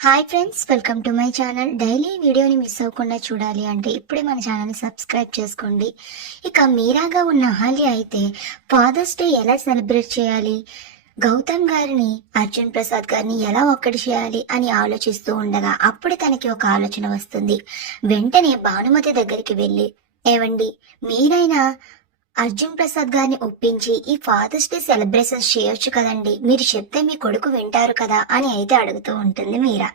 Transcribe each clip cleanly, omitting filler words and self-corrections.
Hi friends, welcome to my channel. Daily వీడియోని miss అవ్వకుండా చూడాలి అంటే ఇప్పుడే మన ఛానల్ని సబ్స్క్రైబ్ చేసుకోండి. ఇక మీరాగా ఉన్న అహల్య అయితే ఫాదర్స్ డే ఎలా సెలబ్రేట్ చేయాలి, గౌతమ్ గారిని అర్జున్ ప్రసాద్ గారిని ఎలా ఒక్కటి చేయాలి అని ఆలోచిస్తూ ఉండగా అప్పుడే తనకి ఒక ఆలోచన వస్తుంది. వెంటనే భానుమతి దగ్గరికి వెళ్ళి, ఏవండి, మీరైనా అర్జున్ ప్రసాద్ గారిని ఒప్పించి ఈ ఫాదర్స్ డే సెలబ్రేషన్స్ చేయొచ్చు కదండి, మీరు చెప్తే మీ కొడుకు వింటారు కదా అని అయితే అడుగుతూ ఉంటుంది మీరా.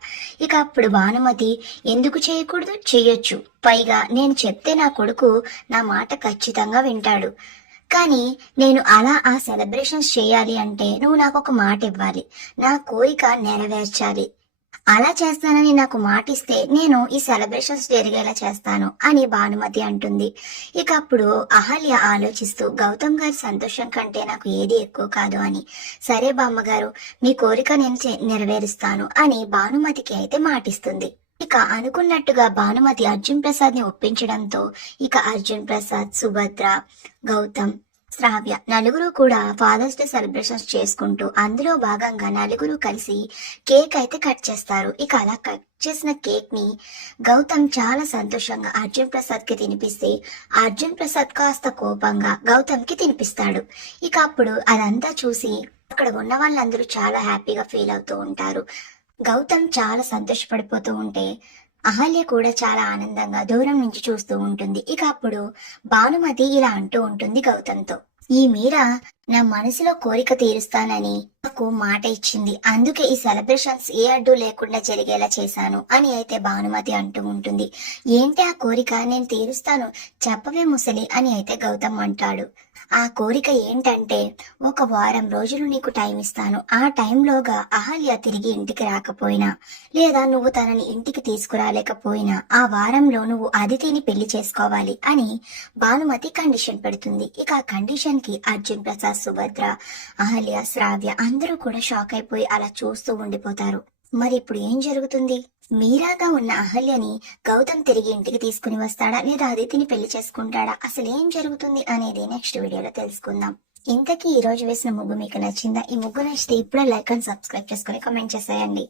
ఇక అప్పుడు భానుమతి, ఎందుకు చేయకూడదు, చేయొచ్చు, పైగా నేను చెప్తే నా కొడుకు నా మాట ఖచ్చితంగా వింటాడు. కానీ నేను అలా ఆ సెలబ్రేషన్స్ చేయాలి అంటే నువ్వు నాకు ఒక మాట ఇవ్వాలి, నా కోరిక నెరవేర్చాలి. అలా చేస్తానని నాకు మాటిస్తే నేను ఈ సెలబ్రేషన్స్ జరిగేలా చేస్తాను అని భానుమతి అంటుంది. ఇక అప్పుడు అహల్య ఆలోచిస్తూ, గౌతమ్ గారి సంతోషం కంటే నాకు ఏది ఎక్కువ కాదు అని, సరే బామ్మగారు, మీ కోరిక నేను నెరవేరుస్తాను అని భానుమతికి అయితే మాటిస్తుంది. ఇక అనుకున్నట్టుగా భానుమతి అర్జున్ ప్రసాద్ ని ఒప్పించడంతో ఇక అర్జున్ ప్రసాద్, సుభద్ర, గౌతమ్, శ్రావ్య నలుగురు కూడా ఫాదర్స్ డే సెలబ్రేషన్స్ చేసుకుంటూ అందులో భాగంగా నలుగురు కలిసి కేక్ అయితే కట్ చేస్తారు. ఇక అలా కట్ చేసిన కేక్ ని గౌతమ్ చాలా సంతోషంగా అర్జున్ ప్రసాద్ కి తినిపిస్తే అర్జున్ ప్రసాద్ కాస్త కోపంగా గౌతమ్ కి తినిపిస్తాడు. ఇక అప్పుడు అదంతా చూసి అక్కడ ఉన్న వాళ్ళందరూ చాలా హ్యాపీగా ఫీల్ అవుతూ ఉంటారు. గౌతమ్ చాలా సంతోషపడిపోతూ ఉంటే అహల్య కూడా చాలా ఆనందంగా దూరం నుంచి చూస్తూ ఉంటుంది. ఇక అప్పుడు భానుమతి ఇలా అంటూ ఉంటుంది గౌతమ్తో, ఈ మీరా నా మనసులో కోరిక తీరుస్తానని నాకు మాట ఇచ్చింది, అందుకే ఈ సెలబ్రేషన్స్ ఏ అడ్డు లేకుండా జరిగేలా చేశాను అని అయితే భానుమతి అంటూ ఉంటుంది. ఏంటి ఆ కోరిక, నేను తీరుస్తాను, చెప్పవే ముసలి అని అయితే గౌతమ్ అంటాడు. ఆ కోరిక ఏంటంటే, ఒక వారం రోజులు నీకు టైం ఇస్తాను, ఆ టైంలోగా అహల్య తిరిగి ఇంటికి రాకపోయినా లేదా నువ్వు తనని ఇంటికి తీసుకురాలేకపోయినా ఆ వారంలో నువ్వు అదితిని పెళ్లి చేసుకోవాలి అని భానుమతి కండిషన్ పెడుతుంది. ఇక ఆ కండిషన్ కి అర్జున్ ప్రసాద్, సుభద్ర, అహల్య, శ్రావ్య అందరూ కూడా షాక్ అయిపోయి అలా చూస్తూ ఉండిపోతారు. మరి ఇప్పుడు ఏం జరుగుతుంది? మీరాగా ఉన్న అహల్యని గౌతమ్ తిరిగి ఇంటికి తీసుకుని వస్తాడా లేదా అదితిని పెళ్లి చేసుకుంటాడా, అసలు ఏం జరుగుతుంది అనేది నెక్స్ట్ వీడియోలో తెలుసుకుందాం. ఇంతకీ ఈ రోజు వేసిన ముగ్గు మీకు నచ్చిందా? ఈ ముగ్గు నచ్చితే ఇప్పుడే లైక్ అండ్ సబ్స్క్రైబ్ చేసుకుని కామెంట్ చేసేయండి.